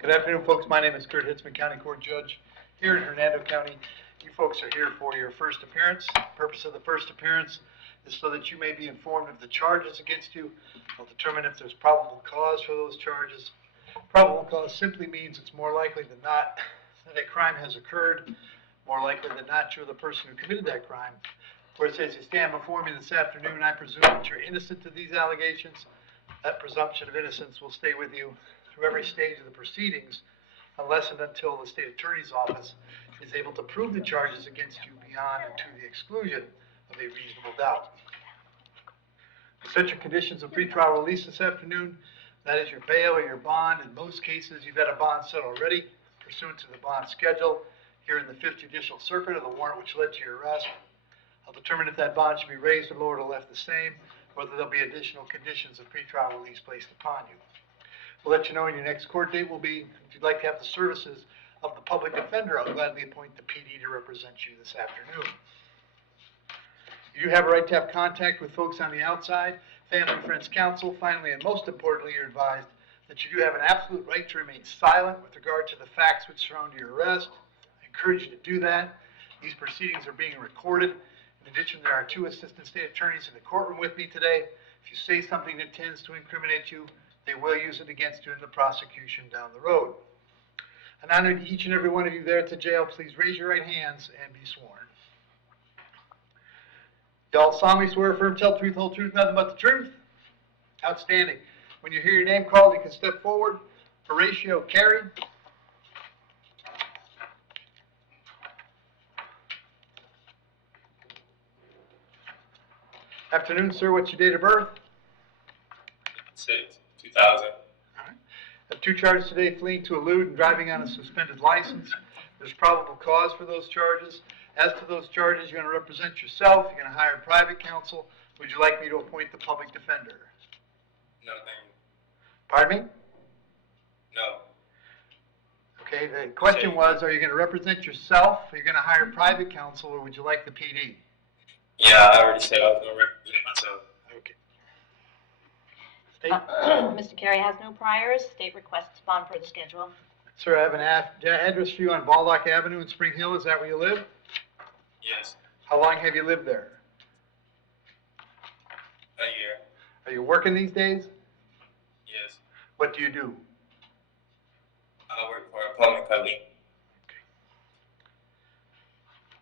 Good afternoon, folks. My name is Kurt Hitzemann, County Court Judge here in Hernando County. You folks are here for your first appearance. The purpose of the first appearance is so that you may be informed of the charges against you. We'll determine if there's probable cause for those charges. Probable cause simply means it's more likely than not that a crime has occurred, more likely than not you're the person who committed that crime. Where it says you stand before me this afternoon, I presume that you're innocent of these allegations. That presumption of innocence will stay with you through every stage of the proceedings, unless and until the state attorney's office is able to prove the charges against you beyond and to the exclusion of a reasonable doubt. Set your conditions of pretrial release this afternoon. That is your bail or your bond. In most cases, you've had a bond set already pursuant to the bond schedule here in the 5th Judicial Circuit of the warrant which led to your arrest. I'll determine if that bond should be raised or lowered or left the same, whether there'll be additional conditions of pretrial release placed upon you. We'll let you know when your next court date will be. If you'd like to have the services of the public defender, I'll gladly appoint the PD to represent you this afternoon. You have a right to have contact with folks on the outside, family, friends, counsel. Finally, and most importantly, you're advised that you do have an absolute right to remain silent with regard to the facts which surround your arrest. I encourage you to do that. These proceedings are being recorded. In addition, there are 2 assistant state attorneys in the courtroom with me today. If you say something that tends to incriminate you, they will use it against you in the prosecution down the road. And I need each and every one of you there at the jail, please raise your right hands and be sworn. Y'all solemnly swear, affirm, tell the truth, whole truth, nothing but the truth? Outstanding. When you hear your name called, you can step forward. Horatio carried. Afternoon, sir. What's your date of birth? 2000. All right. Have 2 charges today: fleeing to elude and driving on a suspended license. There's probable cause for those charges. As to those charges, you're going to represent yourself. You're going to hire private counsel. Would you like me to appoint the public defender? No, thank you. Pardon me? No. Okay, the question was, are you going to represent yourself? Are you going to hire private counsel, or would you like the PD? Yeah, I already said I was going to represent myself. Okay. Mr. Carey has no priors. State requests bond per the schedule. Sir, I have an address for you on Baldock Avenue in Spring Hill. Is that where you live? Yes. How long have you lived there? A year. Are you working these days? Yes. What do you do? I work for a plumbing company.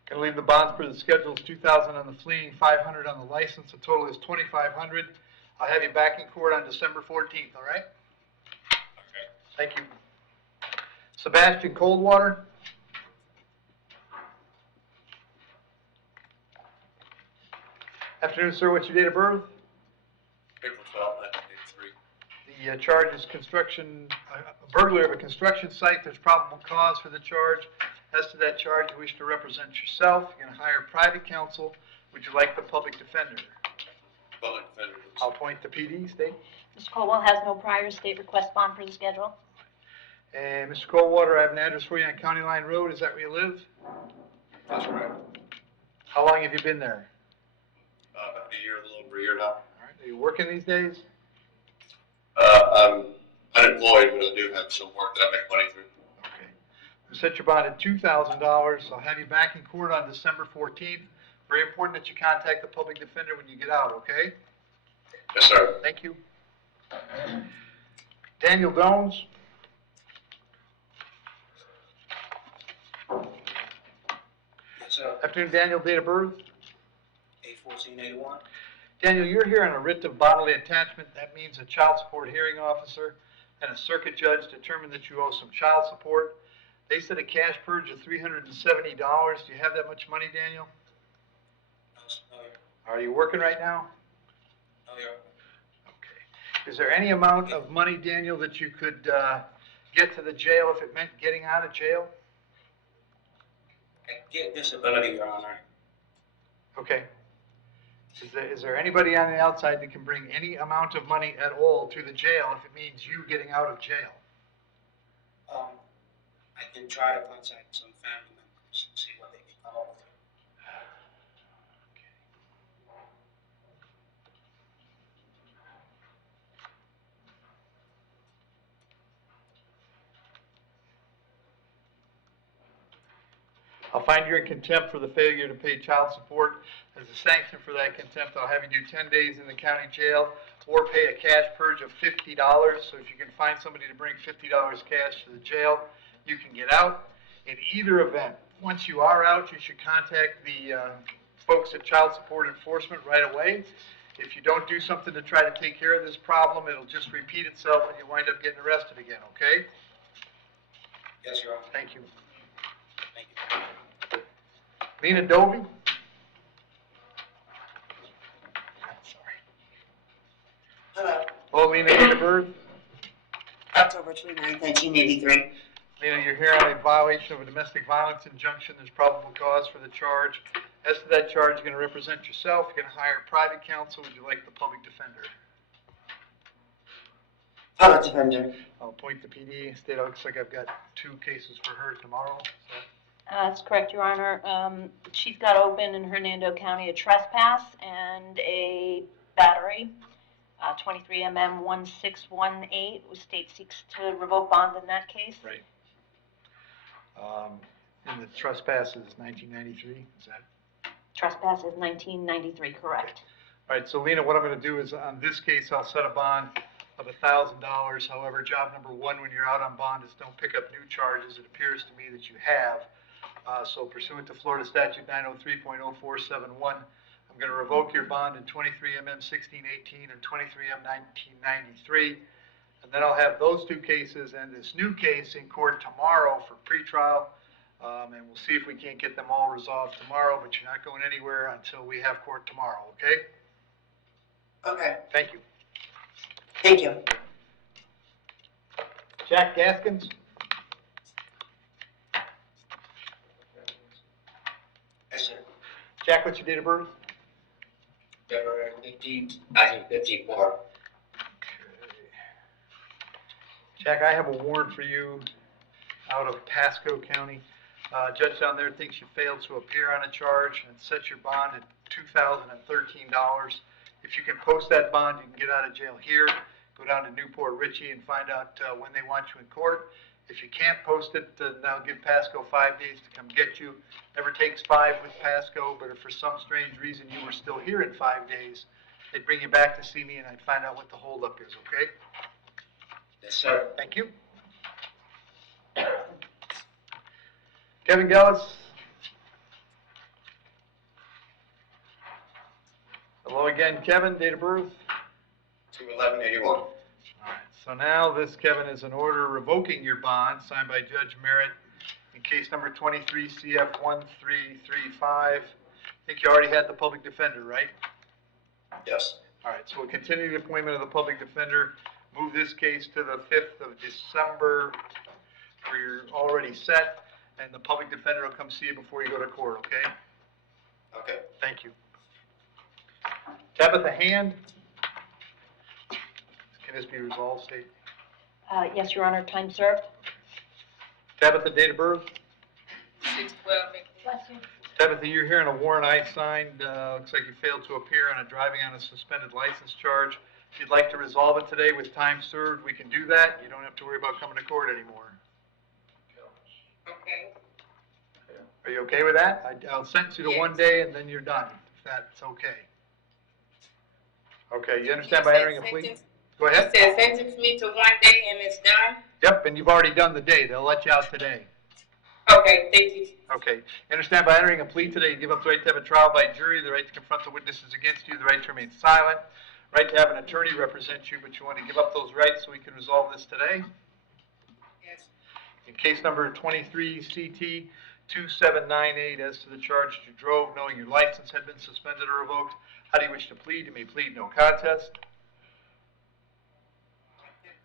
Going to leave the bonds per the schedule is $2,000 on the fleeing, $500 on the license. The total is $2,500. I'll have you back in court on December 14th, all right? Okay. Thank you. Sebastian Coldwater. Afternoon, sir. What's your date of birth? April 12th, 1983. The charge is burglary of a construction site. There's probable cause for the charge. As to that charge, you wish to represent yourself. You're going to hire private counsel. Would you like the public defender? Public defender. I'll appoint the PD. State. Mr. Colwell has no priors. State requests bond per the schedule. And Mr. Coldwater, I have an address for you on County Line Road. Is that where you live? That's right. How long have you been there? About a year, a little over a year now. All right. Are you working these days? I'm unemployed, but I do have some work that I make money through. Okay. We'll set your bond at $2,000. I'll have you back in court on December 14th. Very important that you contact the public defender when you get out, okay? Yes, sir. Thank you. Daniel Dones. Yes, sir. Afternoon, Daniel. Date of birth? 8/14/81. Daniel, you're here on a writ of bodily attachment. That means a child support hearing officer and a circuit judge determined that you owe some child support. They said a cash purge of $370. Do you have that much money, Daniel? No, Are you working right now? no, yeah. Okay. Is there any amount of money, Daniel, that you could get to the jail if it meant getting out of jail? I get disability, Your Honor. Okay. Is there anybody on the outside that can bring any amount of money at all to the jail if it means you getting out of jail? I can try to contact some family members and see what they can come up with. I'll find you in contempt for the failure to pay child support. As a sanction for that contempt, I'll have you do 10 days in the county jail or pay a cash purge of $50. So if you can find somebody to bring $50 cash to the jail, you can get out. In either event, once you are out, you should contact the folks at Child Support Enforcement right away. If you don't do something to try to take care of this problem, it'll just repeat itself and you'll wind up getting arrested again, okay? Yes, Your Honor. Thank you. Thank you. Lena Dovey? Hello, Hello, Lena, date of birth? October 29th, 1983. Lena, you're here on a violation of a domestic violence injunction. There's probable cause for the charge. As to that charge, you're going to represent yourself. You're going to hire private counsel. Would you like the public defender? Public defender. I'll appoint the PD. Instead, it looks like I've got 2 cases for her tomorrow. So. That's correct, Your Honor. She's got open in Hernando County a trespass and a battery, 23 MM 1618. The state seeks to revoke bond in that case. Right. And the trespass is 1993, is that? Trespass is 1993, correct. All right, so Lena, what I'm going to do is on this case, I'll set a bond of $1,000. However, job number 1 when you're out on bond is don't pick up new charges. It appears to me that you have. So pursuant to Florida Statute 903.0471, I'm going to revoke your bond in 23 MM 1618 and 23 M 1993. And then I'll have those 2 cases and this new case in court tomorrow for pretrial. And we'll see if we can't get them all resolved tomorrow, but you're not going anywhere until we have court tomorrow, okay? Okay, Thank you. thank you. Jack Gaskins? Yes, sir. Jack, what's your date of birth? February 15th, 1954. Jack, I have a warrant for you out of Pasco County. Judge down there thinks you failed to appear on a charge and set your bond at $2,013. If you can post that bond, you can get out of jail here, go down to Newport Richie and find out when they want you in court. If you can't post it, now give Pasco 5 days to come get you. Never takes 5 with Pasco, but if for some strange reason you were still here in 5 days, they'd bring you back to see me and I'd find out what the holdup is, okay? Yes, sir. Thank you. Kevin Gellis. Hello again, Kevin. Date of birth? 2/11/81. All right. So now this, Kevin, is an order revoking your bond signed by Judge Merritt in case number 23 CF 1335. I think you already had the public defender, right? Yes. All right. So we'll continue the appointment of the public defender. Move this case to the 5th of December, where you're already set, and the public defender will come see you before you go to court, okay? Okay. Thank you. Tabitha Hand? Can this be resolved, State? Yes, Your Honor, time served. Tabitha, date of birth? 6/12. Bless you. Tabitha, you're here on a warrant I signed. Looks like you failed to appear on a driving on a suspended license charge. If you'd like to resolve it today with time served, we can do that. You don't have to worry about coming to court anymore. Okay. Are you okay with that? I'll sentence you to Yes. 1 day and then you're done, if that's okay. Okay, you understand by entering a plea? Go You ahead. said sentence me to 1 day and it's done? Yep, and you've already done the day. They'll let you out today. Okay, thank you. Okay. You understand by entering a plea today, you give up the right to have a trial by jury, the right to confront the witnesses against you, the right to remain silent, right to have an attorney represent you, but you want to give up those rights so we can resolve this today? Yes. In case number 23 CT 2798, as to the charge you drove knowing your license had been suspended or revoked, how do you wish to plead? You may plead no contest.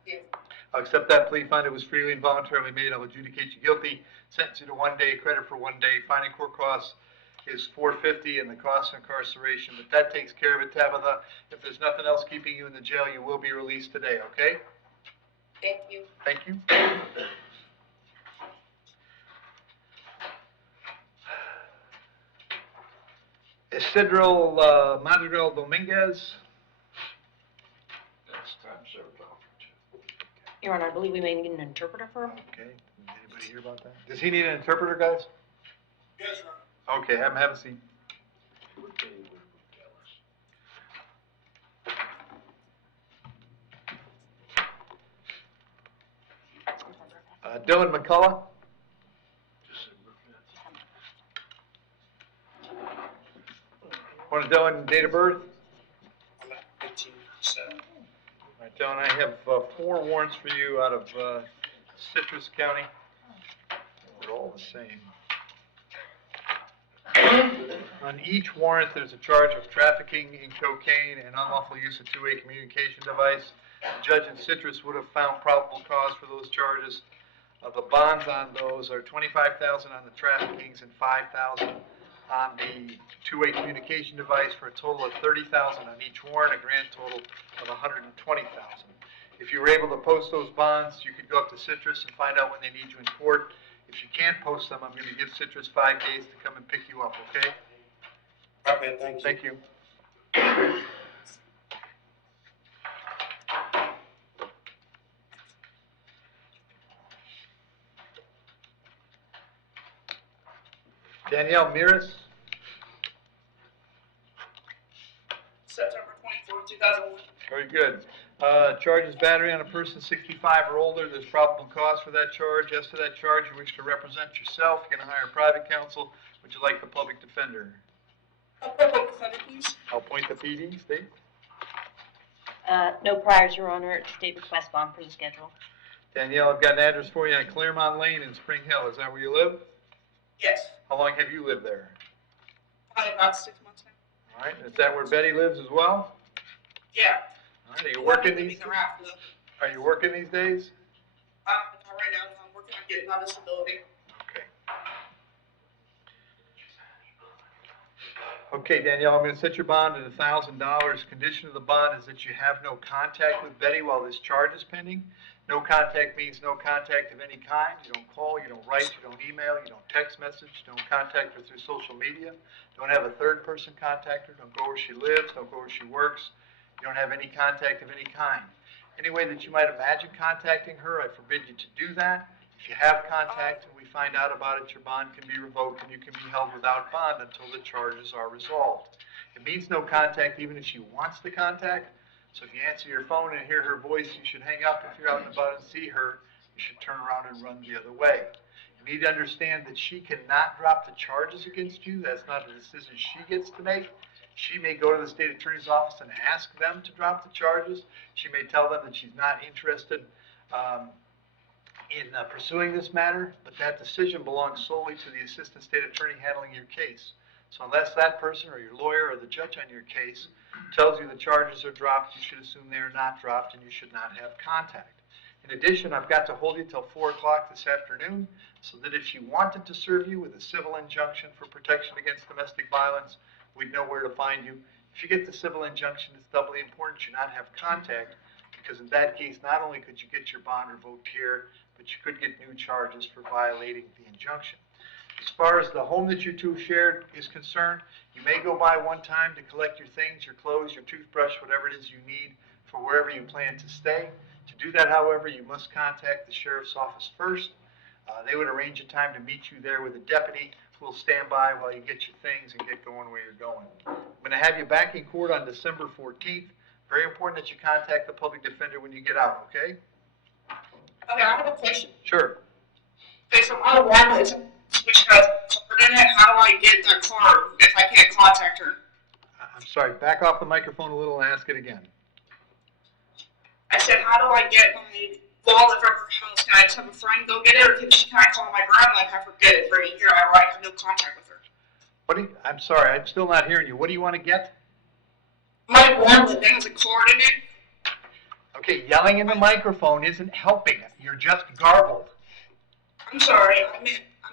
Yes. I'll accept that plea, find it was freely and voluntarily made. I'll adjudicate you guilty, sentence you to 1 day, credit for 1 day. Fine and court costs is $450 and the cost of incarceration, but that takes care of it, Tabitha. If there's nothing else keeping you in the jail, you will be released today, okay? Thank you. Thank you. Isidro Madrigal Dominguez. Your Honor, I believe we may need an interpreter for him. Okay, did anybody hear about that? Does he need an interpreter, guys? Yes, Your Honor. Okay, have a seat. Dylan McCullough? Want to Dylan, date of birth? 1987. All right, Dylan, I have 4 warrants for you out of Citrus County. They're all the same. On each warrant, there's a charge of trafficking in cocaine and unlawful use of two-way communication device. The judge in Citrus would have found probable cause for those charges. The bonds on those are $25,000 on the traffickings and $5,000 on the two-way communication device, for a total of $30,000 on each warrant, a grand total of $120,000. If you were able to post those bonds, you could go up to Citrus and find out when they need you in court. If you can't post them, I'm going to give Citrus 5 days to come and pick you up, okay? Okay, thank you. Thank you. Danielle Miras? September 24th, 2001. Very good. Charges battery on a person 65 or older. There's probable cause for that charge. As to that charge, you wish to represent yourself, you're going to hire private counsel. Would you like the public defender? Please. I'll point the PD, state. No priors, Your Honor. It's state request bond for the schedule. Danielle, I've got an address for you on Claremont Lane in Spring Hill. Is that where you live? Yes. How long have you lived there? Probably about 6 months now. All right. Is that where Betty lives as well? Yeah. All right. Are you working these? After, Are you working these days? not right now. I'm working on getting on disability. Okay. Okay, Danielle, I'm going to set your bond at $1,000. Condition of the bond is that you have no contact with Betty while this charge is pending. No contact means no contact of any kind. You don't call, you don't write, you don't email, you don't text message, don't contact her through social media. Don't have a third person contact her. Don't go where she lives, don't go where she works. You don't have any contact of any kind. Any way that you might imagine contacting her, I forbid you to do that. If you have contact and we find out about it, your bond can be revoked and you can be held without bond until the charges are resolved. It means no contact even if she wants the contact. So if you answer your phone and hear her voice, you should hang up. If you're out and about and see her, you should turn around and run the other way. You need to understand that she cannot drop the charges against you. That's not a decision she gets to make. She may go to the state attorney's office and ask them to drop the charges. She may tell them that she's not interested in pursuing this matter, but that decision belongs solely to the assistant state attorney handling your case. So unless that person or your lawyer or the judge on your case tells you the charges are dropped, you should assume they are not dropped and you should not have contact. In addition, I've got to hold you till 4 o'clock this afternoon so that if she wanted to serve you with a civil injunction for protection against domestic violence, we'd know where to find you. If you get the civil injunction, it's doubly important you not have contact, because in that case, not only could you get your bond revoked here, but you could get new charges for violating the injunction. As far as the home that you two shared is concerned, you may go by one time to collect your things, your clothes, your toothbrush, whatever it is you need for wherever you plan to stay. To do that, however, you must contact the sheriff's office first. They would arrange a time to meet you there with a deputy who will stand by while you get your things and get going where you're going. I'm going to have you back in court on December 14th. Very important that you contact the public defender when you get out, okay? Okay, I have a question. Sure. Okay, so I'm out of Walmart. Which has internet. How do I get that card if I can't contact her? I'm sorry, back off the microphone a little and ask it again. I said, how do I get my wallet from her house? Can I just have a friend go get it, or can I call my grandma and have her get it? Right here, I have no contact with her. I'm sorry, I'm still not hearing you. What do you want to get? My wallet that has a card in it. Okay, yelling in the microphone isn't helping. You're just garbled. I'm sorry. I'm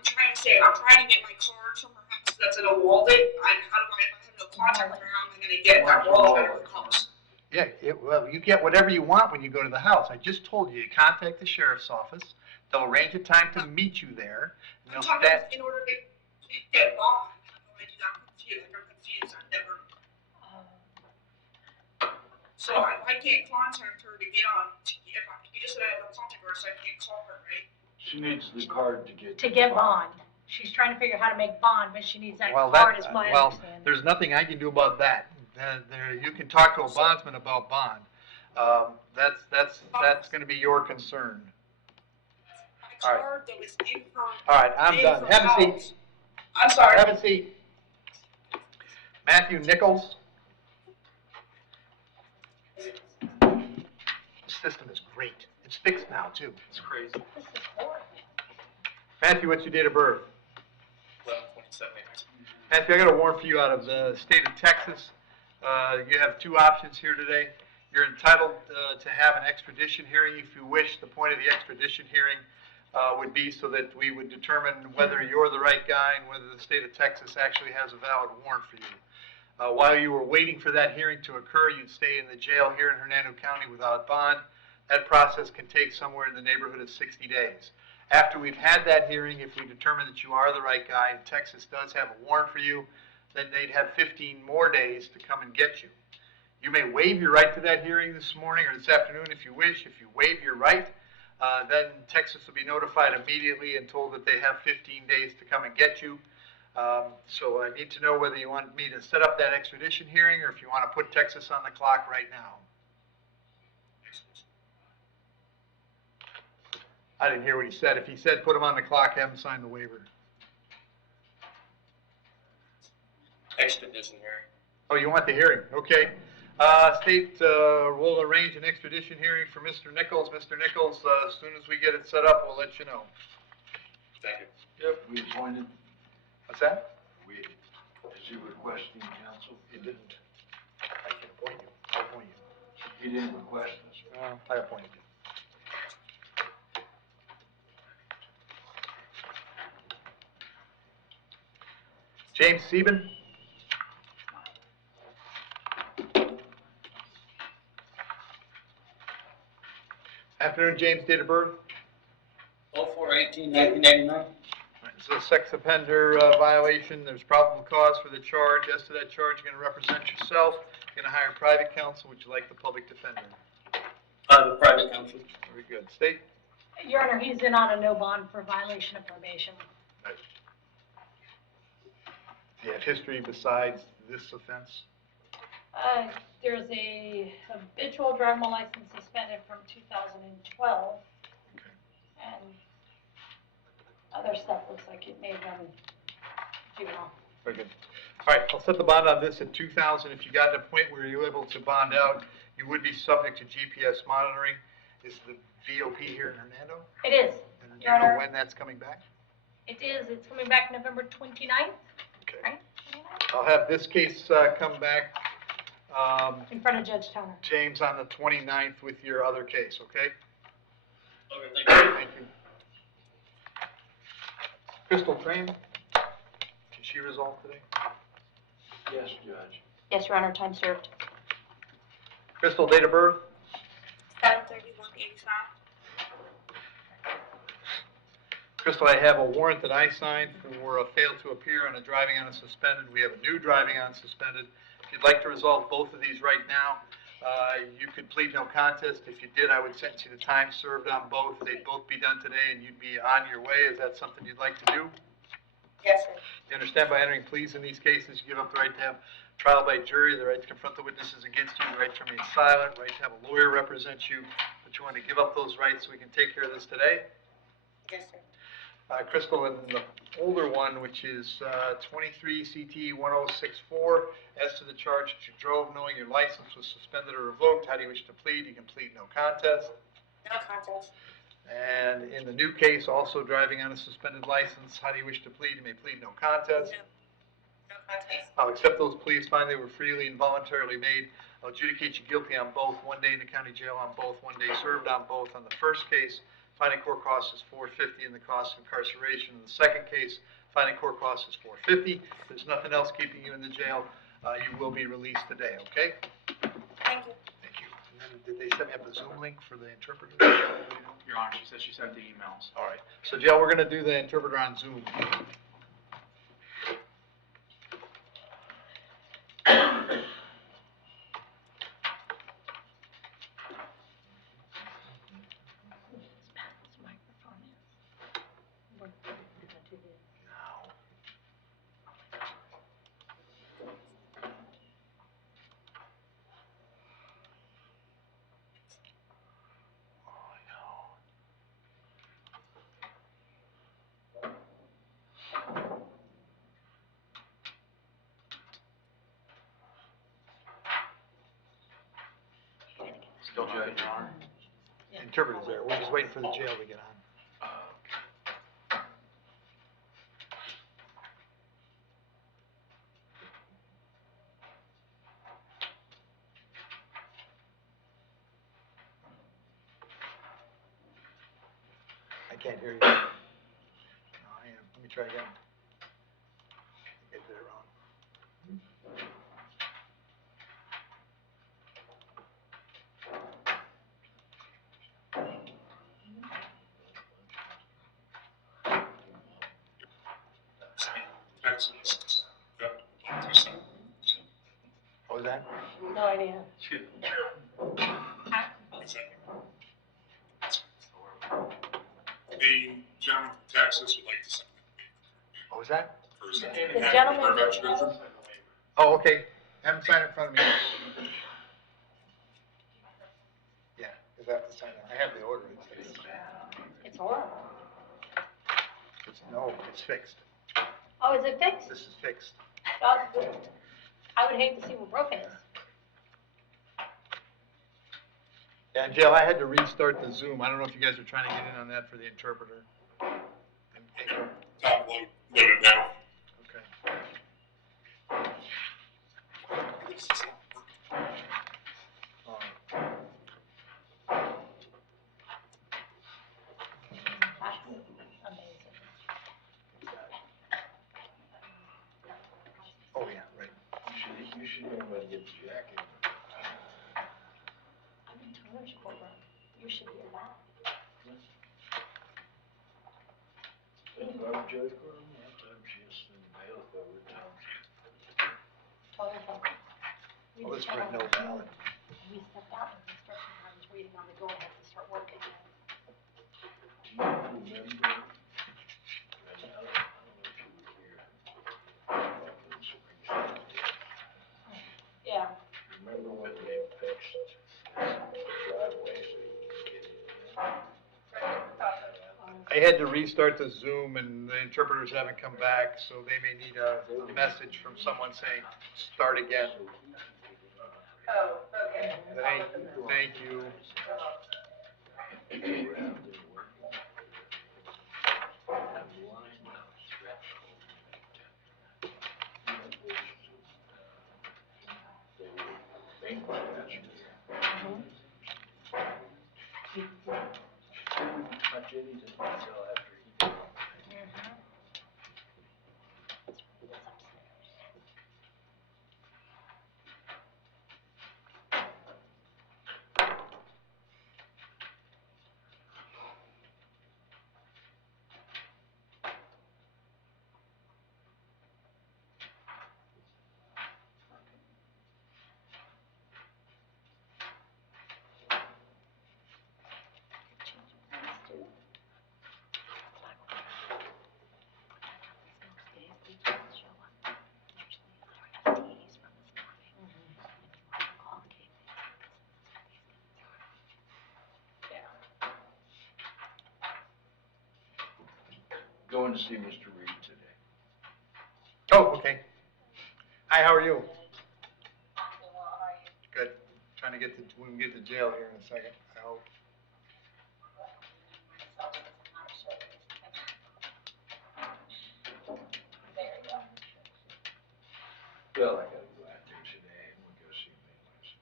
trying to get my card from her house that's in a wallet. If I have no contact with her, how am I going to get that wallet out of her house? Yeah, well, you get whatever you want when you go to the house. I just told you, contact the sheriff's office. They'll arrange a time to meet you there. And I'm they'll talking in order to get bond. How do I do that? I'm confused. I've never. So I can't contact her to get on. You just said I have no contact with her, so I can't call her, right? She needs the card to get. To get bond. she's trying to figure out how to make bond, but she needs that Well, card, is my well, understanding. there's nothing I can do about that. You can talk to a bondsman about bond. That's gonna be your concern. My All right. card though is in her. All right, I'm in done. her Have a house. seat. I'm sorry. Have a seat. Matthew Nichols. The system is great. It's fixed now, too. It's crazy. This is horrible. Matthew, what's your date of birth? 11/27. Matthew, I got a warrant for you out of the state of Texas. You have two options here today. You're entitled to have an extradition hearing if you wish. The point of the extradition hearing would be so that we would determine whether you're the right guy and whether the state of Texas actually has a valid warrant for you. While you were waiting for that hearing to occur, you'd stay in the jail here in Hernando County without bond. That process can take somewhere in the neighborhood of 60 days. After we've had that hearing, if we determine that you are the right guy and Texas does have a warrant for you, then they'd have 15 more days to come and get you. You may waive your right to that hearing this morning or this afternoon if you wish. If you waive your right, then Texas will be notified immediately and told that they have 15 days to come and get you. So I need to know whether you want me to set up that extradition hearing or if you want to put Texas on the clock right now. I didn't hear what he said. If he said put him on the clock, have him sign the waiver. Extradition hearing. Oh, you want the hearing? Okay. State will arrange an extradition hearing for Mr. Nichols. Mr. Nichols, as soon as we get it set up, we'll let you know. Thank you. Yep. We appointed, What's that? is he requesting counsel? He didn't. I can appoint you. I'll appoint you. He didn't request us. I appointed you. James Sieben. Afternoon, James, date of birth? 04/18/1989. It's a sex offender violation. There's probable cause for the charge. As to that charge, you're going to represent yourself. You're going to hire private counsel. Would you like the public defender? The private counsel. Very good. State? Your Honor, he's in on a no bond for violation of probation. Do you have history besides this offense? There's a habitual driving license suspended from 2012. Okay. And other stuff looks like it may have been juvenile. Very good. All right, I'll set the bond on this at 2,000. If you got to a point where you're able to bond out, you would be subject to GPS monitoring. Is the VOP here in Hernando? It is. And do Your you know Honor. when that's coming back? It is. It's coming back November 29th, Okay. right? I'll have this case come back, In front of Judge Toner. James, on the 29th with your other case, okay? Okay, thank you. Thank you. Crystal Train, can she resolve today? Yes, Judge. Yes, Your Honor, time served. Crystal, date of birth? 7/31/85. Crystal, I have a warrant that I signed for a fail to appear on a driving on a suspended. We have a new driving on suspended. If you'd like to resolve both of these right now, you could plead no contest. If you did, I would sentence you to time served on both. They'd both be done today and you'd be on your way. Is that something you'd like to do? Yes, sir. You understand by entering pleas in these cases, you give up the right to have trial by jury, the right to confront the witnesses against you, the right to remain silent, the right to have a lawyer represent you, but you want to give up those rights so we can take care of this today? Yes, sir. Crystal, in the older one, which is 23 CT 1064, as to the charge that you drove knowing your license was suspended or revoked, how do you wish to plead? You can plead no contest. No contest. And in the new case, also driving on a suspended license, how do you wish to plead? You may plead no contest. No contest. I'll accept those pleas, find they were freely and voluntarily made. I'll adjudicate you guilty on both, 1 day in the county jail on both, 1 day served on both. On the first case, finding court cost is $450 and the cost of incarceration. In the second case, finding court cost is $450. If there's nothing else keeping you in the jail, you will be released today, okay? Thank you. Thank you. And then did they send me up a Zoom link for the interpreter? Your Honor, she said she sent the emails. All right. So, Jill, we're going to do the interpreter on Zoom. Still nothing, Your Honor. Interpreter's there, we're just waiting for the jail to get on. I can't hear you. No, I am, let me try again. I did it wrong. Texas. Yep. What was that? No idea. The gentleman from Texas would like to send What was that? The gentleman- Oh, okay, have him sign it in front of me. Yeah, because I have to sign it, I have the order. It's horrible. No, it's fixed, Oh, is it fixed? this is fixed. Oh, I would hate to see what broken is. Yeah, Jill, I had to restart the Zoom, I don't know if you guys are trying to get in on that for the interpreter. Top load it down. Okay. Amazing. Oh, yeah, right. You should know when to get the jacket. I'm in Turner's courtroom. You should hear that. Barbara Joe's courtroom, one time she was in the bailiff over town. Total focus. We Oh, this just for went no over- ballot. We stepped out of construction. I was waiting on the go-ahead to start working. Do you remember? I don't know if you were here. Up in Springfield. Yeah. Remember when they fixed the driveway so you could get in? I had to restart the Zoom and the interpreters haven't come back, so they may need a message from someone saying, start again. Oh, okay. Thank you. Touch anything until after he got off. Going to see Mr. Reed today. Oh, okay. Hi, how are you? Good. Trying to get to, we can get to jail here in a second, I hope. Well, I gotta go out there today and we'll go see him anyways.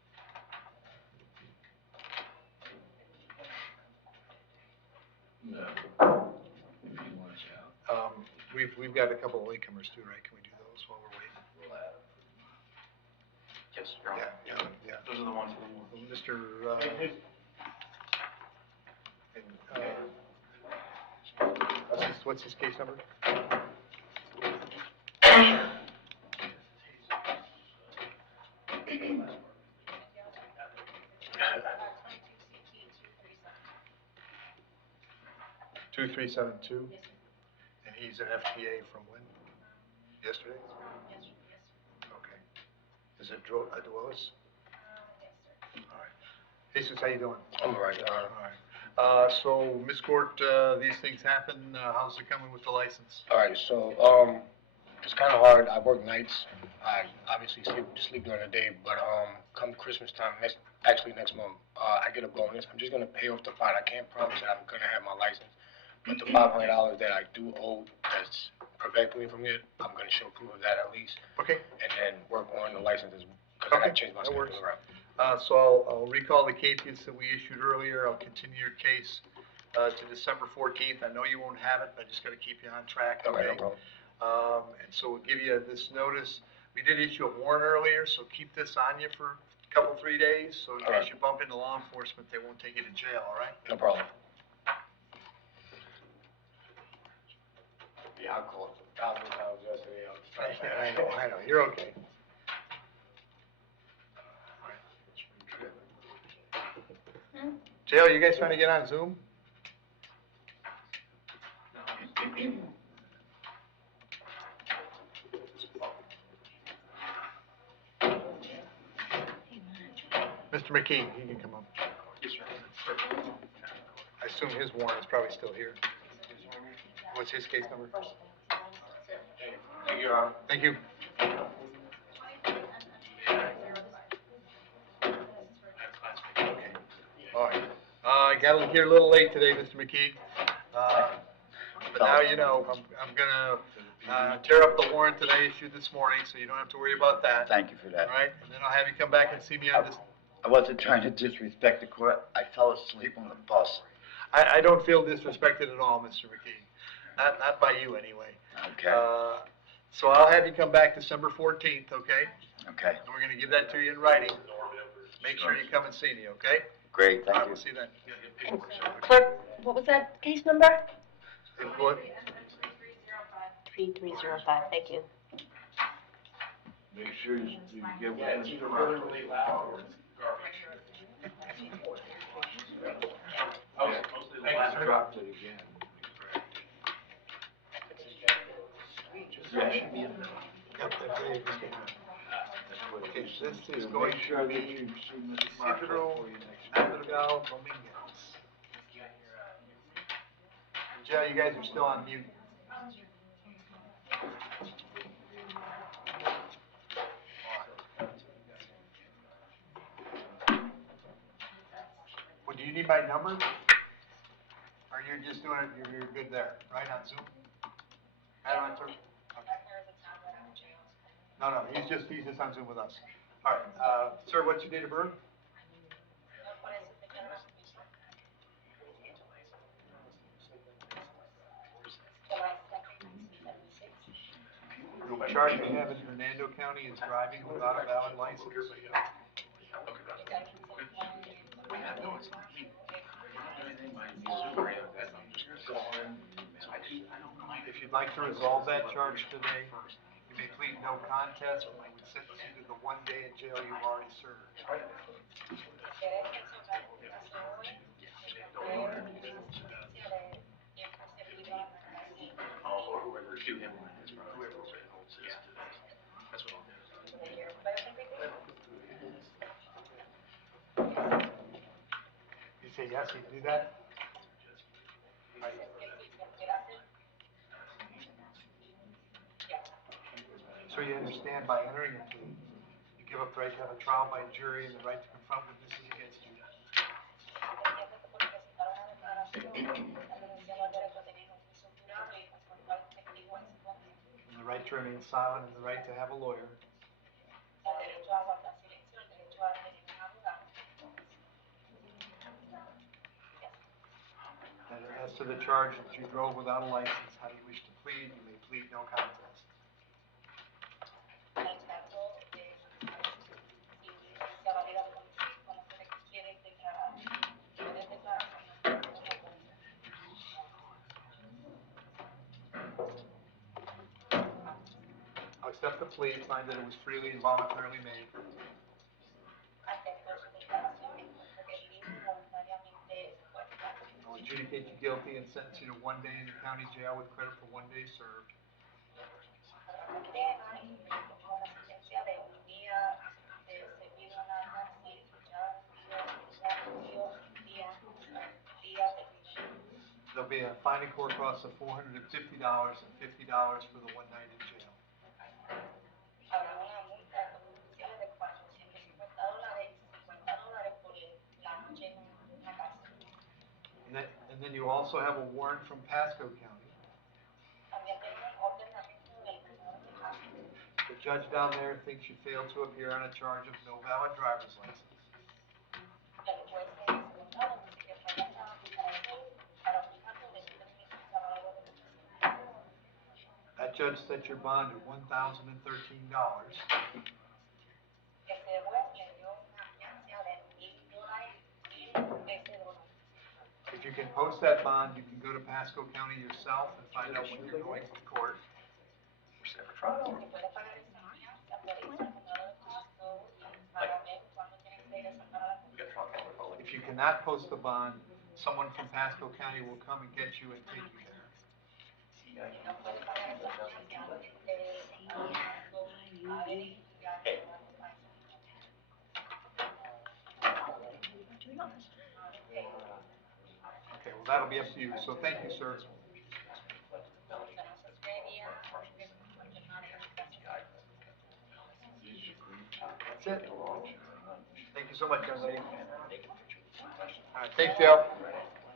No, if he wants out, We've got a couple of latecomers too, right? Can we do those while we're waiting? we'll have him. Yes, Your Honor. Yeah. Those are the ones for the Mr. What's his case number? Two, 372? And he's an FTA from when? Yesterday? Okay. Is it Dwellis? All right. Jesus, how you doing? I'm all right, Your Honor. All right. So, Ms. Court, these things happen, how's it coming with the license? All right, so, It's kind of hard. I work nights. I obviously sleep during the day, but come Christmas time, next month, I get a bonus. I'm just gonna pay off the fine. I can't promise that I'm gonna have my license, but the $500 that I do owe that's preventing me from it, I'm gonna show proof of that at least, Okay, and then work on the licenses because I gotta change my that schedule works. around. So I'll recall the caveats that we issued earlier. I'll continue your case, to December 14th. I know you won't have it, but I just gotta keep you on track, Okay, no okay? problem. And so we'll give you this notice. We did issue a warrant earlier, so keep this on you for a couple, 3 days, so in All right. case you bump into law enforcement, they won't take you to jail, all right? No problem. Yeah, I'll call it 1,000 times yesterday. I was trying to. I know, you're okay. Jail, you guys trying to get on Zoom? Mr. McKee, he can come up. Yes, sir. I assume his warrant is probably still here. What's his case number? Thank you, Your Honor. Thank you. All right. I got here a little late today, Mr. McKee. But now you know, I'm gonna tear up the warrant that I issued this morning, so you don't have to worry about that. Thank you for that. All right, and then I'll have you come back and see me on this. I wasn't trying to disrespect the court. I fell asleep on the bus. I don't feel disrespected at all, Mr. McKee. Not by you, anyway. Okay, So I'll have you come back December 14th, okay? okay. And we're gonna give that to you in writing. Make sure you come and see me, okay? Great, All thank right, you. we'll see you then. Clerk, what was that case number? What? 3305, thank you. Make sure you get with Mr. Marshall. Okay. Dropped it again. Yeah, it should be in there. Yep, that's it. That's what it Okay, is. this is Make going sure to that be you see Mr. Marshall Isidro before your next meeting. Abigail Dominguez. Joe, you guys are still on mute. Well, do you need my number? Or you're just doing it, you're good there, right, on Zoom? I don't have to. Okay. No, he's just on Zoom with us. All right, sir, what's your date of birth? The charge you have in Hernando County is driving without a valid license. If you'd like to resolve that charge today, you may plead no contest, and we would sentence you to the 1 day in jail you've already served. Or whoever to him. Whoever holds this. That's what I'll do. You say yes, you can do that? Right. So you understand by entering a plea, you give up the right to have a trial by jury and the right to confront witnesses against you. And the right to remain silent and the right to have a lawyer. And as to the charge that you drove without a license, how do you wish to plead? You may plead no contest. I'll accept the plea, find that it was freely and voluntarily made. I'll adjudicate you guilty and sentence you to 1 day in the county jail with credit for 1 day served. There'll be a fine and court cost of $450 and $50 for the 1 night in jail. habrá una multa contributiva de $450 y $50 por la noche en una casa. And then you also have a warrant from Pasco County. También tenemos orden de arresto del condado de Pasco. The judge down there thinks you failed to appear on a charge of no valid driver's license. El juez de ese condado dice que fallaste a comparecer para un caso de no tener licencia válida de conducir. That judge set your bond at $1,013. Ese juez le dio una fianza de $1,013. If you can post that bond, you can go to Pasco County yourself and find out when you're going to court. Si puede pagar esa fianza, puede ir al condado de Pasco y para ver cuándo tiene que regresar para la conducción. If you cannot post the bond, someone from Pasco County will come and get you and take you there. Si no puede pagar esa fianza, a ver y ya que va a comprar. Okay, well, that'll be up to you, so thank you, sir. That's it. Thank you so much, young lady. All right, thanks, Dale.